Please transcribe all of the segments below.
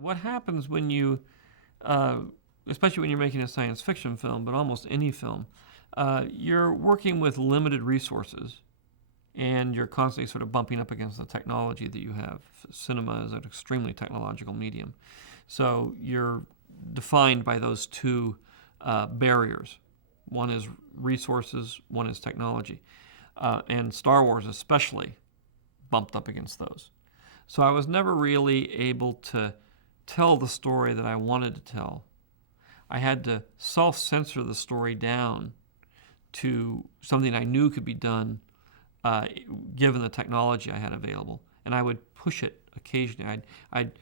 What happens when you, uh, especially when you're making a science fiction film, but almost any film, you're working with limited resources and you're constantly sort of bumping up against the technology that you have. Cinema is an extremely technological medium. So you're defined by those two barriers. One is resources, one is technology. And Star Wars especially bumped up against those. So I was never really able to tell the story that I wanted to tell. I had to self-censor the story down to something I knew could be done given the technology I had available. And I would push it occasionally. I'd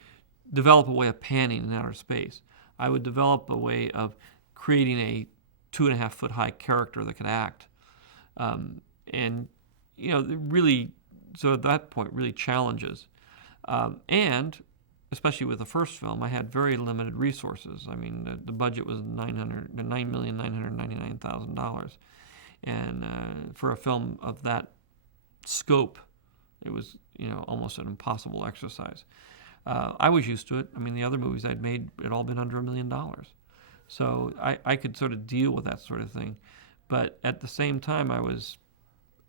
develop a way of panning in outer space. I would develop a way of creating a 2.5 foot high character that could act. And, really, so at that point, really challenges. And especially with the first film, I had very limited resources. I mean, the budget was $9,999,000. And for a film of that scope, it was, almost an impossible exercise. I was used to it. I mean, the other movies I'd made had all been under $1 million. So I could sort of deal with that sort of thing. But at the same time, I was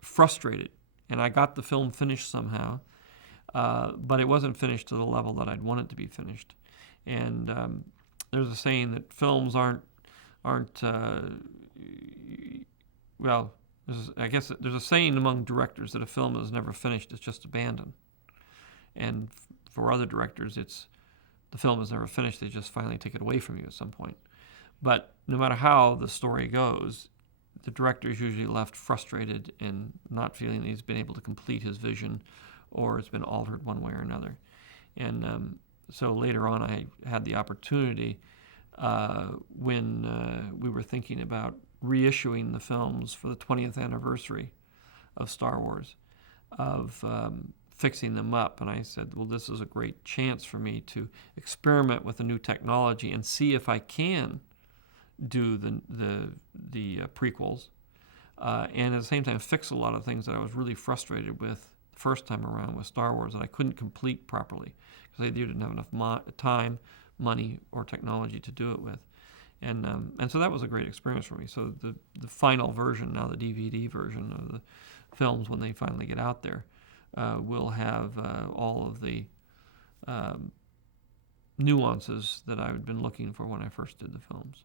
frustrated. And I got the film finished somehow. But it wasn't finished to the level that I'd want it to be finished. And there's a saying that films aren't well, I guess there's a saying among directors that a film is never finished, it's just abandoned. And for other directors, it's the film is never finished, they just finally take it away from you at some point. But no matter how the story goes, the director is usually left frustrated and not feeling that he's been able to complete his vision or it's been altered one way or another. And so later on, I had the opportunity when we were thinking about reissuing the films for the 20th anniversary of Star Wars, of fixing them up. And I said, well, this is a great chance for me to experiment with a new technology and see if I can do the prequels, and at the same time fix a lot of things that I was really frustrated with the first time around with Star Wars that I couldn't complete properly because I either didn't have enough time, money, or technology to do it with. And so that was a great experience for me. So the final version, now the DVD version of the films, when they finally get out there, will have all of the nuances that I had been looking for when I first did the films.